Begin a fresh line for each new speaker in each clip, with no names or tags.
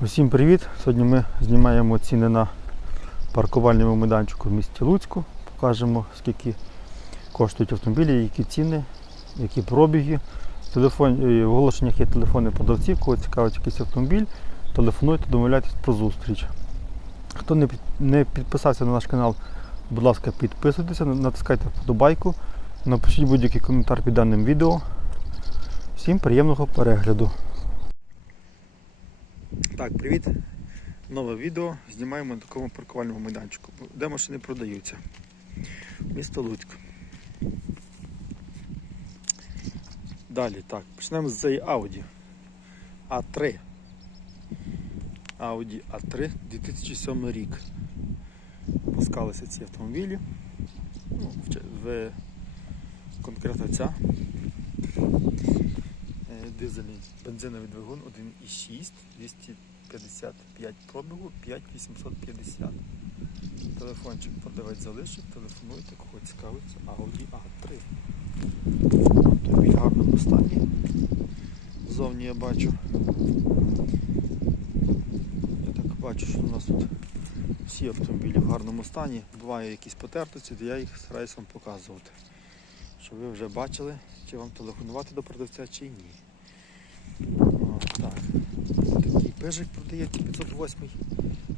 Усім привіт! Сьогодні ми знімаємо ціни на паркувальному майданчику в місті Луцьку. Покажемо, скільки коштують автомобілі, які ціни, які пробіги. Телефон... е, в оголошеннях є телефони продавців, кого цікавить якийсь автомобіль, телефонуйте, домовляйтесь про зустріч. Хто не, не підписався на наш канал, будь ласка, підписуйтеся, натискайте вподобайку, напишіть будь-який коментар під даним відео. Всім приємного перегляду. Так, привіт. Нове відео. Знімаємо на такому паркувальному майданчику, де машини продаються. Місто Луцьк. Далі, так, почнемо з цієї Audi A3. Audi A3 2007 рік. Пускалися ці автомобілі. Ну, в, конкретно ця. Е, Дизельний бензиновий двигун 1,6, 255 пробігу, 5850. Телефончик продавець залишив, телефонуйте, кого цікавиться, Audi A3. Автомобіль в гарному стані. Ззовні я бачу. Я так бачу, що у нас тут всі автомобілі в гарному стані. Буває якісь потертості, то я їх стараюся вам показувати. Щоб ви вже бачили, чи вам телефонувати до продавця, чи ні. О, так. Пежик продається 508,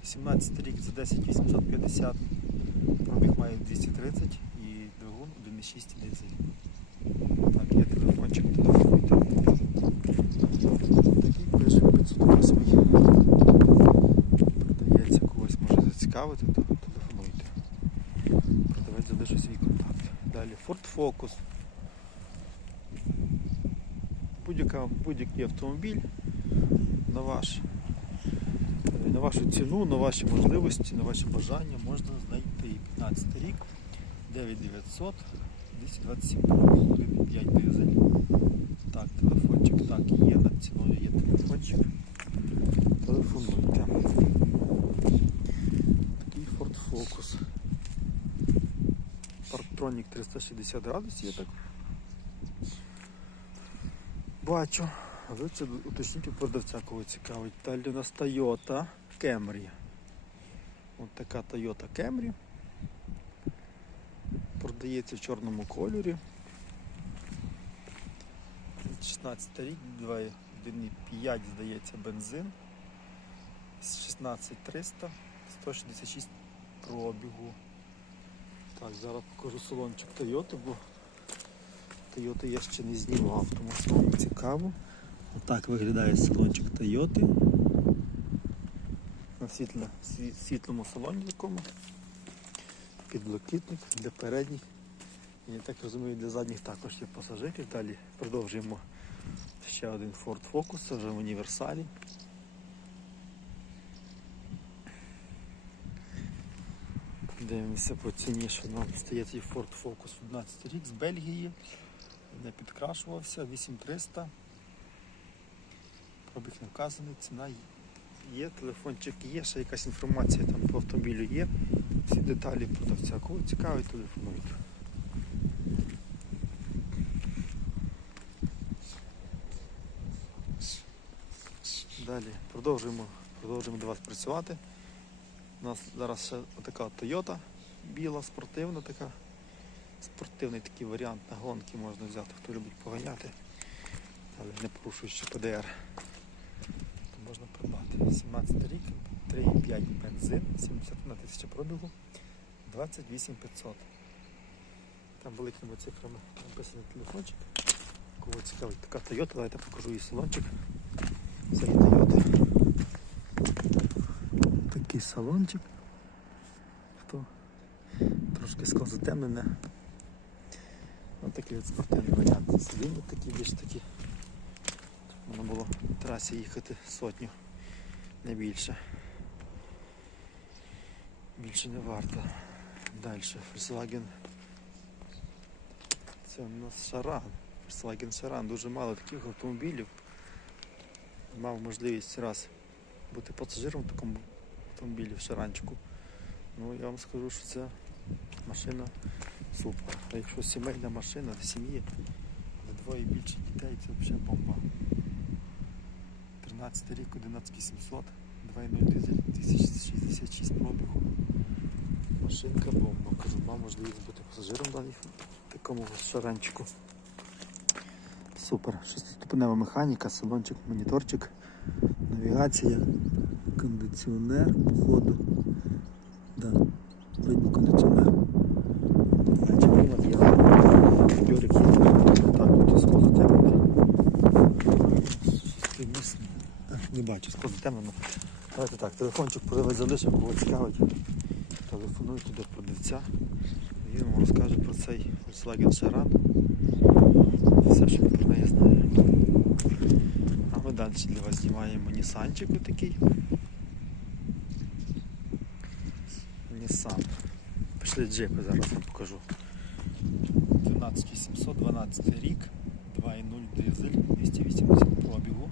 17 рік за 10 850. Пробіг має 230 і двигун 1,6 дизель. Так, є телефончик, телефонуйте. Такий пежик 508. Продається когось може зацікавити, то телефонуйте. Продавець залишив свій контакт. Далі Ford Focus. Будь-який автомобіль на, ваш, на вашу ціну, на ваші можливості, на ваші бажання можна знайти 15 рік 9900 227 5 дизель. Так, телефончик так є, над ціною є телефончик. Телефонуйте. Такий Ford Focus. Parktronic 360 градусів, я так бачу. Ви це уточніть у продавця, кого цікавить. Далі у нас Toyota Camry. Ось така Toyota Camry. Продається в чорному кольорі. 16 рік, 2,1,5 здається бензин. 16300, 166 пробігу. Так, зараз покажу салончик Toyota, бо Toyota я ще не знімав, тому що вам цікаво. Отак виглядає салончик Toyota. На світло, світлому салоні такому. Підблакитник для передніх. І я так розумію, для задніх також є пасажирів. Далі продовжуємо ще один Ford Focus, це вже в універсалі. Дивимося по ціні, що нам стає цей Ford Focus 11 рік з Бельгії. Не підкрашувався, 8300. Пробіг не вказаний, ціна є, телефончик є, ще якась інформація там по автомобілю є. Всі деталі продавця. Кого цікавить, телефонуйте. Далі продовжуємо, продовжуємо до вас працювати. У нас зараз ще така Toyota біла, спортивна така. Спортивний такий варіант на гонки можна взяти, хто любить поганяти, але не порушуючи ПДР. Придбати. 17 рік, 3,5 бензин, 71 тисяча пробігу, 28500. Там великими цифрами написаний телефончик. Кого цікавить така Toyota, давайте покажу її салончик. Це є Toyota. Такий салончик. Хто трошки скло. Ось такий от спортивний варіант. Сидіння такі більш такі. Можна було трасі їхати сотню, не більше. Більше не варто. Далі Volkswagen. Це у нас Шаран. Volkswagen Шаран. Дуже мало таких автомобілів. Мав можливість раз бути пасажиром в такому автомобілі в Шаранчику. Ну я вам скажу, що це машина супер. А якщо сімейна машина в сім'ї, за двоє більше дітей, це взагалі бомба. 13 рік, 11700. 2.0 дизель, 1066 пробігу. Машинка бомба. Кажу, мав можливість бути пасажиром далі в такому шаранчику. Супер. Шестиступенева механіка, салончик, моніторчик, навігація, кондиціонер, походу. Да, видно кондиціонер. Значить, клімат є. Бьорик є. Так, тут скло затемнено. Щось міс- бачу, скло затемнено. Давайте так, телефончик подивись залишив, кого цікавить. Телефонуйте до продавця. Він вам розкаже про цей Volkswagen Charan. Все, що ви про неї знаєте. А ми далі для вас знімаємо Нісанчик такий. Nissan. Пішли джипи, зараз вам покажу. 12800, 12 рік, 2.0 дизель, 280 пробігу.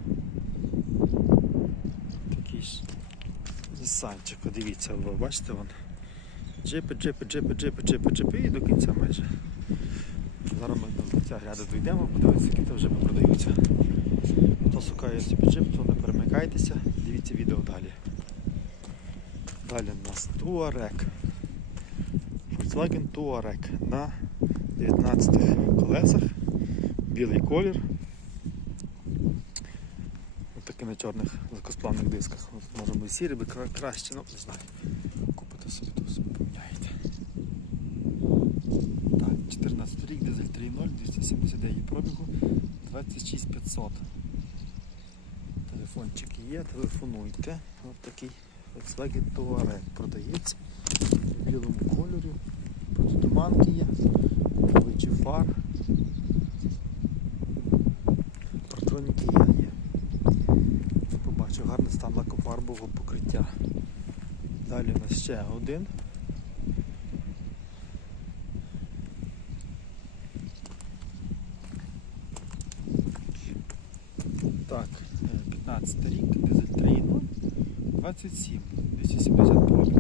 Такий ж Нісанчик, дивіться, ви бачите вон. Джипи, джипи, джипи, джипи, джипи, джипи і до кінця майже. Зараз ми до кінця гряди дійдемо, подивитися, які там вже продаються. Хто шукає собі джип, то не перемикайтеся, дивіться відео далі. Далі у нас Touareg. Volkswagen Touareg на 19 колесах, білий колір. Такий на чорних легкосплавних дисках. От, може би сірі би краще, ну не знаю. Купите собі, то собі поміняєте. Так, 14 рік, дизель 3.0, 279 пробігу, 26500. Телефончик є, телефонуйте. Ось такий Volkswagen Touareg продається в білому кольорі. Протитуманки є, вичі фар. Партроніки є. є. Я побачив гарний стан лакофарбового покриття. Далі у нас ще один. Так, е, 15 рік, дизель 3.0, 27, 270 пробіг.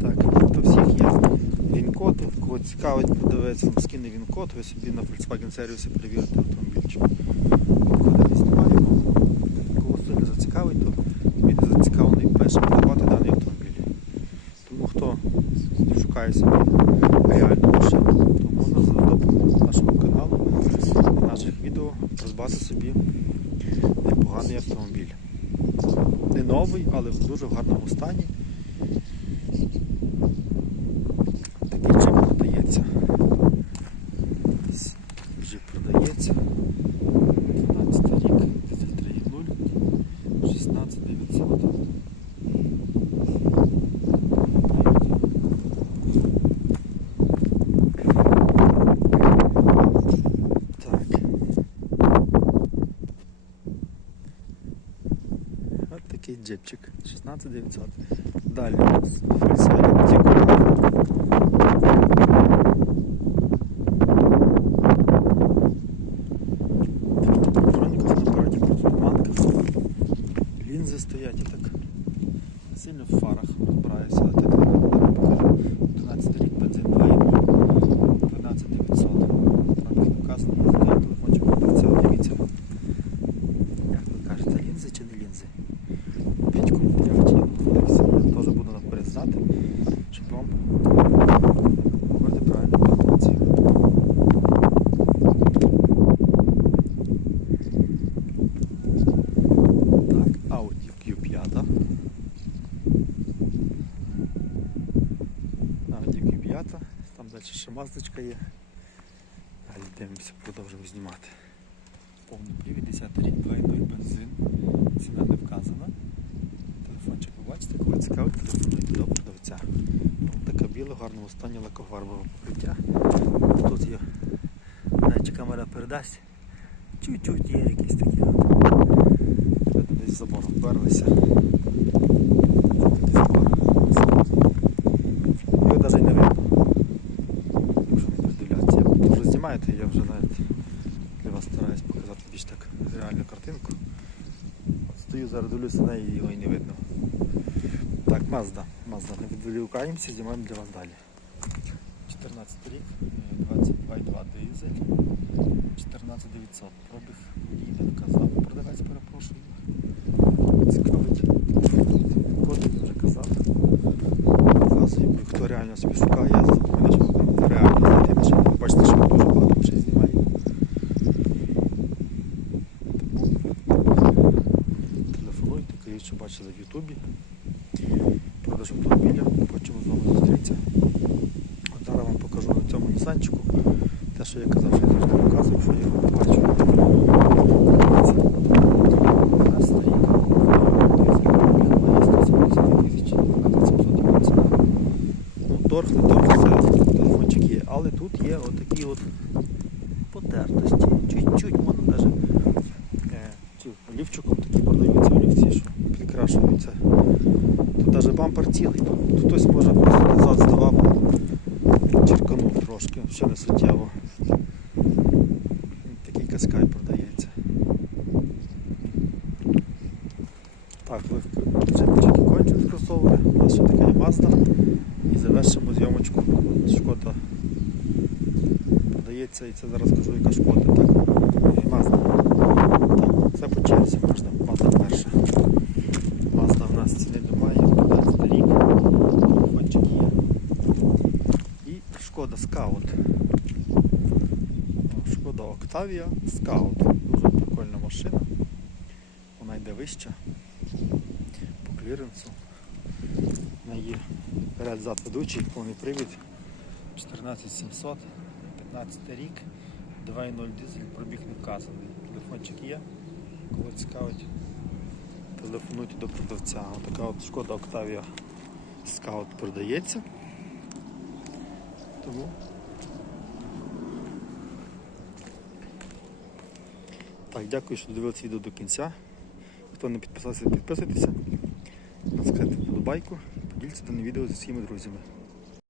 Так, то всіх є він-код. Кого цікавить, подивитися, там скине він-код, ви собі на Volkswagen сервісі перевірите автомобільчик. Коли не знімаємо, кого сильно зацікавить, то він перше придбати даний автомобіль. Тому хто шукає собі реальну машину, то можна за допомогою нашого каналу і наших відео придбати собі непоганий автомобіль. Не новий, але в дуже гарному стані. Такий джип продається. Джип продається. 12 рік, дизель 3.0, 16 900. Так. От такий джипчик. 16 900. Далі у нас Volkswagen Tiguan. Броніка на апараті протитуманках. Лінзи стоять і так сильно в фарах розбираюся. а Так, покажу. 11 рік, бензин 2,0, 12 900. Пробіг вказаний, стоїть телефончик продавця, дивіться. Як ви кажете, лінзи чи не лінзи? П'ять коментарів, чи я подивився. Я теж буду наперед знати, щоб вам говорити правильну інформацію. Так, Audi Q5. Q5. Там далі ще маздочка є. Далі дивимося, продовжуємо знімати. Повний привід, 10 рік, 2.0 бензин. Ціна не вказана. Телефончик ви бачите, коли цікавить, телефонуйте до продавця. Ось така біла, в гарному стані лакофарбове покриття. Тут є, навіть камера передасть. Чуть-чуть є якісь такі. Десь забором вперлися. вже навіть для вас стараюсь показати більш так реальну картинку. Стою, зараз дивлюся на неї його і не видно. Так, Мазда, Мазда, не відволікаємося, знімаємо для вас далі. 14 рік, 22,2 дизель, 14900 пробіг, мені не вказав, продавець перепрошую. Цікавить код, вже казав. Показую, хто реально собі шукає, я реально знайти машину. Бачите, що ми дуже багато машин знімаємо. Телефонуйте, кажіть, що бачили в Ютубі. Продаж автомобіля, хочемо з вами зустрітися. От зараз вам покажу на цьому нісанчику. Те, що я казав, що я завжди показував, що я його побачив. Це старійка. Ну, торг, не торг, це телефончик є. Але тут є отакі от потертості. Чуть-чуть можна навіть е, олівчиком такі продаються олівці, що прикрашуються. Тут навіть бампер цілий. Тут хтось може просто назад здавав, черканув трошки, ще не суттєво. Такий каскай продається. Так, ви вже тільки кончили кросовери, у нас ще така є Mazda. І завершимо зйомочку. Шкода продається і це зараз скажу, яка шкода, так? Mazda. Так, це по черзі можна. Mazda перша. Mazda в нас ціни немає, 15 рік. Телефончик є. І шкода. О, Шкода Octavia Scout. Дуже прикольна машина. Вона йде вища по кліренсу. Вона є перед зад ведучий, повний привід 14700, 15 рік, 2.0 дизель, пробіг не вказаний. Телефончик є, кого цікавить, телефонуйте до продавця. Така от шкода Octavia Scout продається. Тому так, дякую, що додивилися відео до кінця. Хто не підписався, підписуйтеся. Натискайте вподобайку, поділіться дане відео зі своїми друзями.